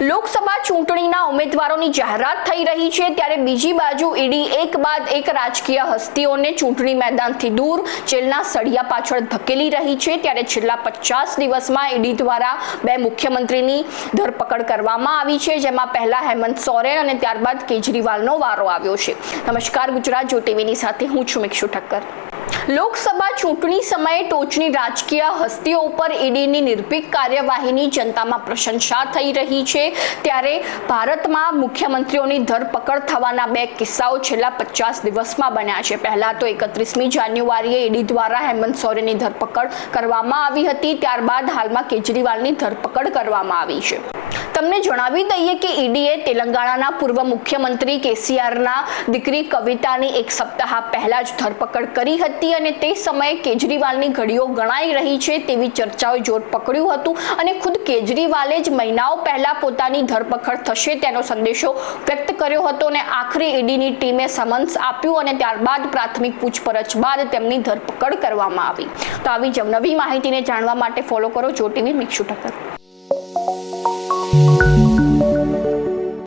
લોકસભા ચૂંટણીના ઉમેદવારોની જાહેરાત થઈ રહી છે ત્યારે બીજી બાજુ ઈડી એક બાદ એક રાજકીય હસ્તીઓને ચૂંટણી મેદાનથી દૂર, જેલના સળિયા પાછળ ધકેલી રહી છે ત્યારે છેલ્લા પચાસ દિવસમાં ઈડી દ્વારા બે મુખ્યમંત્રીની ધરપકડ કરવામાં આવી છે, જેમાં પહેલા હેમંત સોરેન અને ત્યારબાદ કેજરીવાલનો વારો આવ્યો છે. નમસ્કાર ગુજરાત જો ટીવીની સાથે, હું છું મિક્ષુ ઠક્કર. લોકસભા ચૂંટણી સમયે ટોચની રાજકીય હસ્તીઓ ઉપર ઈડીની નિર્ભીક કાર્યવાહીની જનતામાં પ્રશંસા થઈ રહી છે. ત્યારે ભારતમાં મુખ્યમંત્રીઓની ધરપકડ થવાના બે કિસ્સાઓ છેલ્લા પચાસ દિવસમાં બન્યા છે. પહેલા તો એકત્રીસમી જાન્યુઆરીએ ઈડી દ્વારા હેમંત સોરેનની ધરપકડ કરવામાં આવી હતી. ત્યારબાદ હાલમાં કેજરીવાલની ધરપકડ કરવામાં આવી છે. તમને જણાવી દઈએ કે ઈડીએ તેલંગાણાના પૂર્વ મુખ્યમંત્રી કેસીઆરના દીકરી કવિતાની એક સપ્તાહ પહેલા જ ધરપકડ કરી હતી અને તે સમયે કેજરીવાલની ઘડીઓ ગણાઈ રહી છે તેવી ચર્ચાઓએ જોર પકડ્યું હતું અને ખુદ કેજરીવાલે જ મહિનાઓ પહેલા પોતાની ધરપકડ થશે તેનો સંદેશો વ્યક્ત કર્યો હતો અને આખરે ઈડીની ટીમે સમન્સ આપ્યું અને ત્યારબાદ પ્રાથમિક પૂછપરછ બાદ તેમની ધરપકડ કરવામાં આવી. તો આવી જ નવી માહિતીને જાણવા માટે ફોલો કરો જો ટીવી મિક્ષુ ઠક્કર.